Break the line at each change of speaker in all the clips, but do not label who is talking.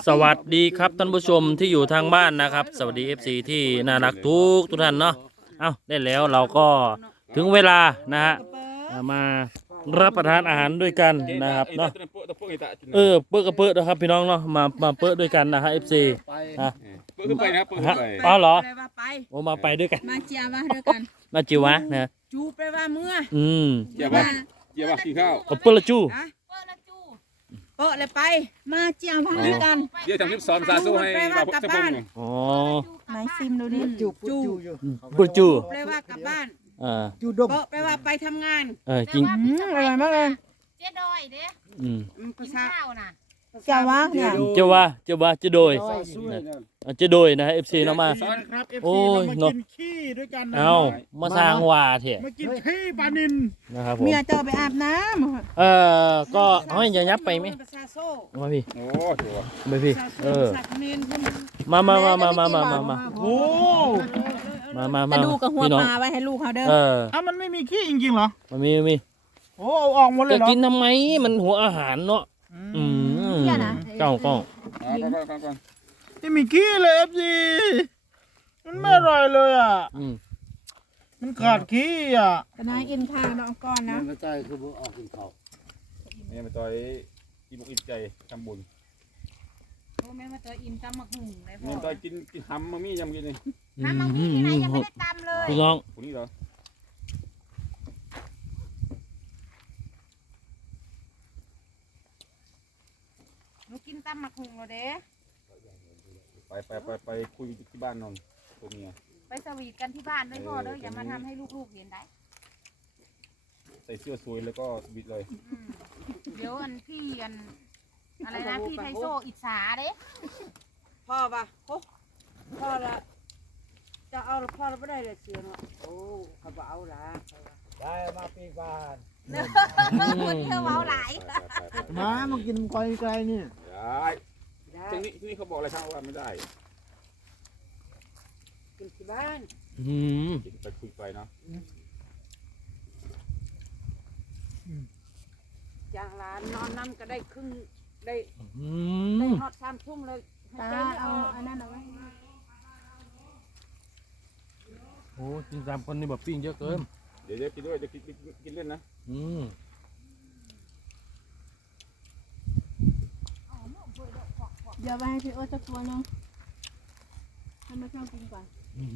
สวัสดีครับท่านผู้ชมที่อยู่ทางบ้านนะครับสวัสดี FC ที่น่ารักทุกท่านเนาะได้แล้วเราก็ถึงเวลานะฮะมารับประทานอาหารด้วยกันนะครับเนาะเปิดกระเปิดนะครับพี่น้องเนาะมาเปิดด้วยกันนะฮะ FC นะ
เปิดขึ้นไปนะครับเปิดขึ้นไป
อ๋อเหรอ
ไป
โอ้มาไปด้วยกัน
มาเจียมาด้วยกัน
มาจิวะนะ
จูไปว่าเมื่อ
เดี๋ยวว่ากินข้าว
เปิดละจู
เปิดเลยไป มาเจียมาด้วยกัน
เดี๋ยวทำคลิปสอนภาษาโซ่ให้เราพบสักพง
อ๋อ
ไหนซิมดูดิจู
เปิดจู
แปลว่ากลับบ้าน
จูดม
เปิดแปลว่าไปทำงาน
จริง
อร่อยมากเลย
เจ๊ดอยเด้
ภา
กิน
ษา
ข้าวน่ะ
เจ้าวะเนี่ย
เจ้าว่าจะโดยจะโดยนะฮะ FC เนาะมา
ครับ
โอ้
FC
ย
เรามากินขี้ด้วยกันนะ
เอามาสร้างว่าเถอะ
มากินขี้ปลานิน
นะครับผม
เมียเจ้าไปอาบน้ำ
ก็เอาให้ยับไปไหม
ภาษาโซ่
มาพี่
โอ้ชัว
มาพี่
ภาษาโซ่ภาษาเขมร
มา
โอ้
จะดูกับหัว
พี่น้อง
ปลาไว้ให้ลูกเขาเด้อ
อ้าวมันไม่มีขี้จริงๆเหรอ
มันมี
โอ้เอาออกหมดเลย
จะ
เหรอ
กินทำไมมันหัวอาหารเนาะกล้อง
ก่อน
ไม่มีขี้เลย FC มันไม่อร่อยเลยอ่ะ มันขาดขี้อ่ะ
ตนายกินข้าวเนาะก่อนนะ
นี่มาต่อยกินมุกอินใจทำบุญ
โอ้แม่มาเจออิ่มตำมักหุ่งเลยพ่
นี่
อ
ต่อยกินหำมามี่ยังกินเลย
น้ำมักหุ่งที่ไหนยังไม่ได้ตำเลย
พี่น้อง
คนนี้เหรอ
หนูกินตำมักหุ่งแล้วเด้
ไปคุยที่บ้านนอนตัวเมีย
ไปสวีทกันที่บ้านด้วยพ่อเด้ออย่ามาทำให้ลูกๆเห็นได้
ใส่เสื้อสวยแล้วก็บิดเลย
เดี๋ยวพี่อะไรนะพี่ไทโซอิจฉาเด้
พ่อปะพ่อละจะเอาพ่อเราไม่ได้เลยเสือเนาะโอ้เขาบอกเอาละ
ได้มาปีบ้าน
คนเที่ยวเว้าหลาย
มากินไกลๆนี่
ได้ที่นี่เขาบอกอะไรช่างว่าไม่ได้
กินที่บ้าน
กินไปคุยไปเนาะ
อย่างร้านนอนนั่นก็ได้ครึ่งได้
ได้
นอด3 ทุ่มเลยตาเอาอันนั้นเอาไว้
โอ้กิน3 คนนี่แบบปิ้งเยอะเกิน
เดี๋ยวกินด้วยจะกินเล่นนะ
เดี๋ยวไปให้พี่โอ๊ตสักตัวนึงให้มาช่วยกินก่อน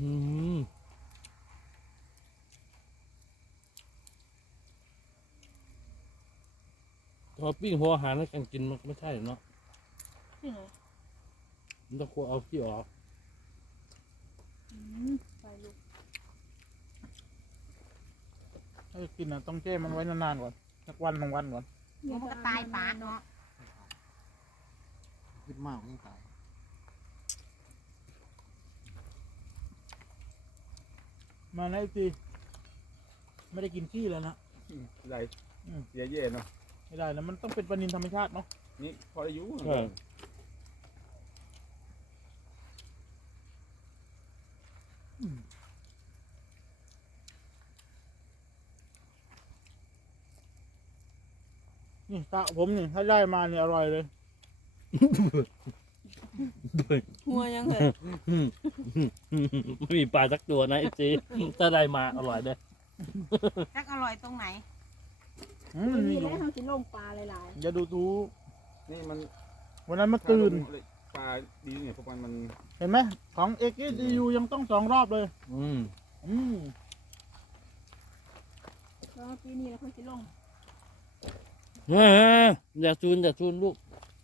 พอปิ้งหัวอาหารแล้วกันกินมันไม่ใช่เนาะ
ที่ไหน
มันต้องควรเอาขี้ออก
ไปลูก
ถ้าจะกินอ่ะต้องแช่มันไว้นานๆก่อนสักวัน2 วันก่อน
เดี๋ยวมันก็ตายปากเนาะ
คิดมากไม่ตายมาในปีไม่ได้กินขี้แล้วนะ
ไรเสียเย่เนาะ
ไม่ได้นะมันต้องเป็นปลานินธรรมชาติเนาะ
นี่พอได้ยุ่ง
นี่ตาผมนี่ถ้าได้มาเนี่ยอร่อยเลย
หัวยังเหรอ
ไม่มีปลาสักตัวนะไอ้จีถ้าได้มาอร่อยเลย
จักอร่อยตรงไหน
มัน
มี
มี
แล้วเขากินลงปลาหลาย
อย่าดู
นี่มัน
วันนั้นมาตื่น
ปลาดีเนี่ยพวกมัน
เห็นไหมของเอ็กซ์ดียูยังต้อง2 รอบเลย
ๆก็ปีนี้แล้วเขากินลง
อย่าซูนลูก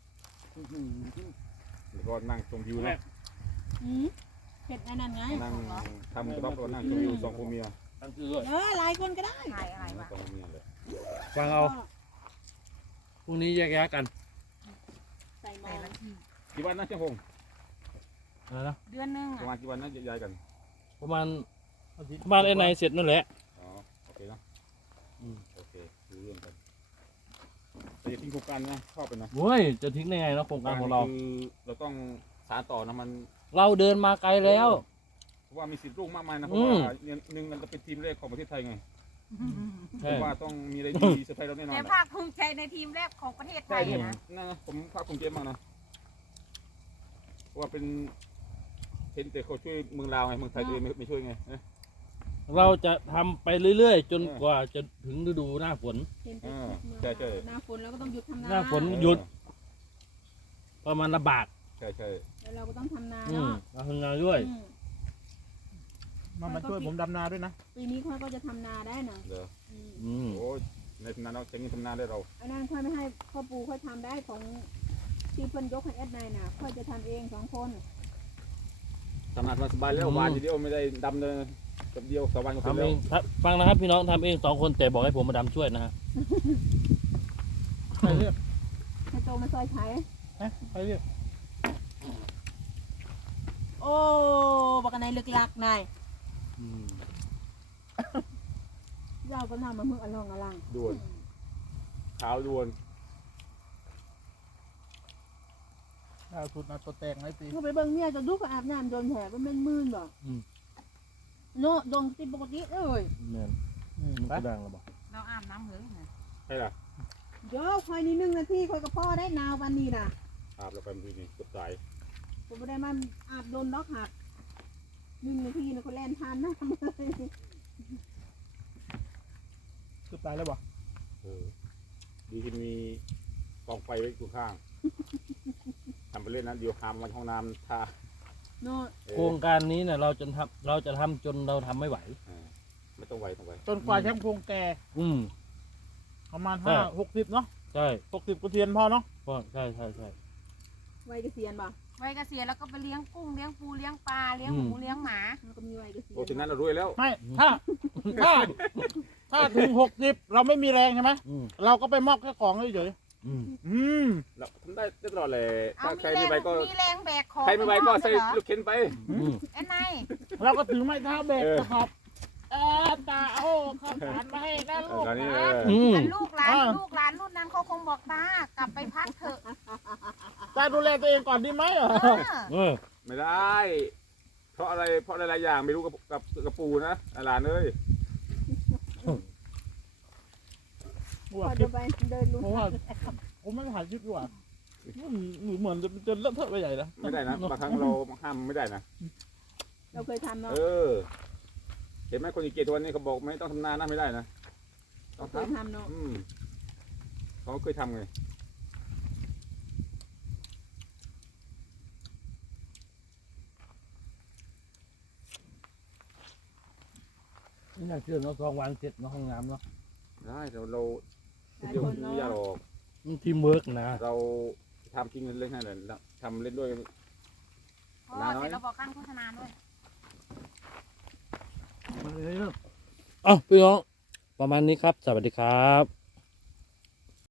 แล้วก็นั่งชมวิวนะ
เผ็ดอันนั้นไง
นั่งทำกระต๊อบแล้วนั่งชมวิว2 คนเมีย
ตั้งชื่อด้วย
หลายคนก็ได้
ถ่ายอะไรวะ
2 คนเมียเลย
ฟังเอาพรุ่งนี้แยกย้ายกัน
ใส่หม้
แต่
อ
ละที
กี่วันนะเจ้าพง
อะไรนะ
เดือนนึง
ประมาณกี่วันนะย้ายกัน
ประมาณไอ้นายเสร็จนั่นแหละ
อ๋อโอเคเนาะโอเครู้เรื่องกันแต่อย่าทิ้งโครงการนะชอบไปนะ
เฮ้ยจะทิ้งได้ไงเนาะโครงการของเรา
คือเราต้องสานต่อนะมัน
เราเดินมาไกลแล้ว
เพราะว่ามีสิทธิ์ลูกมากมายนะเพราะว่าหนึ่งมันจะเป็นทีมแรกของประเทศไทยไงเพราะว่าต้องมีอะไรดีเซอร์ไพรส์เราแน่นอน
แต่ภาคภูมิใจในทีมแรกของประเทศไท
ใช่
ย
เนี่ย
นะ
นะผมภาคภูมิใจมากนะราะว่าเป็นเห็นแต่เขาช่วยเมืองลาวไงเมืองไทยตัวเองไม่ช่วยไงนะ
เราจะทำไปเรื่อยๆ จนกว่าจะถึงฤดูหน้าฝน
เห็น
ใช่ใช่
หน้าฝนแล้วก็ต้องหยุดทำนา
หน้าฝนหยุดประมาณลำบาก
ใช่ใช่
แล้วเราก็ต้องทำนา
อืม
เนาะ
เราทำงานด้วย
อืม
มาช่วยผมดำนาด้วยนะ
ปีนี้ค่อยก็จะทำนาได้นะ
เดี๋ยว
อืม
อืม
โอ้ยในทำนาเนาะจะงี้ทำนาได้เรา
อันนั้นค่อยไม่ให้พ่อปู่ค่อยทำได้ของที่เพิ่นยกให้แอดนายน่ะค่อยจะทำเอง2 คน
ทำงานมาสบายแล้ววานทีเดียวไม่ได้ดำเลยกับเดียวสองวันก็เสร็จ
ทำเอ
แล้ว
งฟังนะครับพี่น้องทำเอง2 คนแต่บอกให้ผมมาดำช่วยนะฮะ
ใครเรียก
ให้โตมาซอยไถ
ใครเรียก
โอ้บักกันในลึกลักนาย
อืม
เราก็ทำมาเมื่ออลองอลัง
ด่วนขาวด่วน
ข้าวทุนเอาตัวแตงไว้สิ
เขาไปเบิ่งเมียจะดูก็อาบน้ำโดนแผลเป็นแม่นมื่นบ่โน่โดนติปกติเอ้ย
แม่นมัน
ไป
ก็ดังแล้วบอก
เราอาบน้ำเหยนะ
ใช่ล่ะ
เดี๋ยวคอยนี่1 นาทีคอยกับพ่อได้นาววันนี้น่ะ
อาบแล้วไปมันนี่เกือบตาย
ผมไม่ได้มาอาบโดนล็อกหัก1 นาทีนะคนแล่นทานน้ำเลย
คือตายแล้วบ่
ดีที่มีกองไฟไว้อยู่ข้างทำไปเล่นนะเดี๋ยวหามมาห้องน้ำท่า
โน่
โครงการนี้เนี่ยเราจะทำจนเราทำไม่ไหว
ไม่ต้องไวต้องไว
จนกว่าแชมป์โครงแก่
อืม
ประมาณ
ใช่
60เนาะ
ใช่
60กุเทียนพอเนาะ
พ่อใช่ใช่ใช่
วัยเกษียณบ่
วัยเกษียณแล้วก็ไปเลี้ยงกุ้งเลี้ยงปูเลี้ยงปลาเลี้ยงหมูเลี้ยงหมา
มันก็มีวัยเกษียณ
โอ้ฉะนั้นเรารวยแล้ว
ไม่ถ้าถึง60เราไม่มีแรงใช่ไหม
อืม
เราก็ไปมอบแค่ของเฉย
อืม
ๆอืม
เราทำได้ตลอดเลย
เอา
ถ้าใคร
มี
ไม่
แร
ไป
ง
ก็
มีแรงแบกของ
ใครไม่ไปก็ใส่
เหรอ
ลูกเข็นไป
อืม
ไอ้นาย
เราก็ถือไม้เท้าแบกกระสอบตาโอ้ข้าวสารมาให้นะลูก
ตอนนี้
นะ
อืม
แต่ลูกหลานรุ่นนั้นเขาคงบอกตากลับไปพักเถอะ
ตาดูแลตัวเองก่อนดีไหมเหรอ
เออ
เออ
ไม่ได้ เพราะอะไรเพราะหลายๆอย่างไม่รู้กับปูนะหลานเอ้ย
พอจะไปเดินลุ
เพราะว่าผมไม่ถ่ายคลิปดีกว่าหนูเหมือนจะเลอะเทอะไปใหญ่แล้ว
ไม่ได้นะบางครั้งเราห้ามไม่ได้นะ
เราเคยทำเนาะ
เออ เห็นไหมคนอีเกตวันนี้เขาบอกไม่ต้องทำนานะไม่ได้นะต้
เรา
อง
เคย
ทำ
ทำเนาะ
เขาเคยทำไง
นี่น่าเชื่อเนาะ2 วันเสร็จเนาะห้องน้ำเนาะ
ได้เรา
หลาย
เดี๋ยว
คน
ไม่
เนาะ
ยากหรอก
มันทีมเวิร์กนะ
เราทำจริงเล่นๆให้เลยทำเล่นด้วย
พอเสร็จแล้วบอกกั้นโฆษณาด้วย
เอ้าพี่น้องประมาณนี้ครับ สวัสดีครับ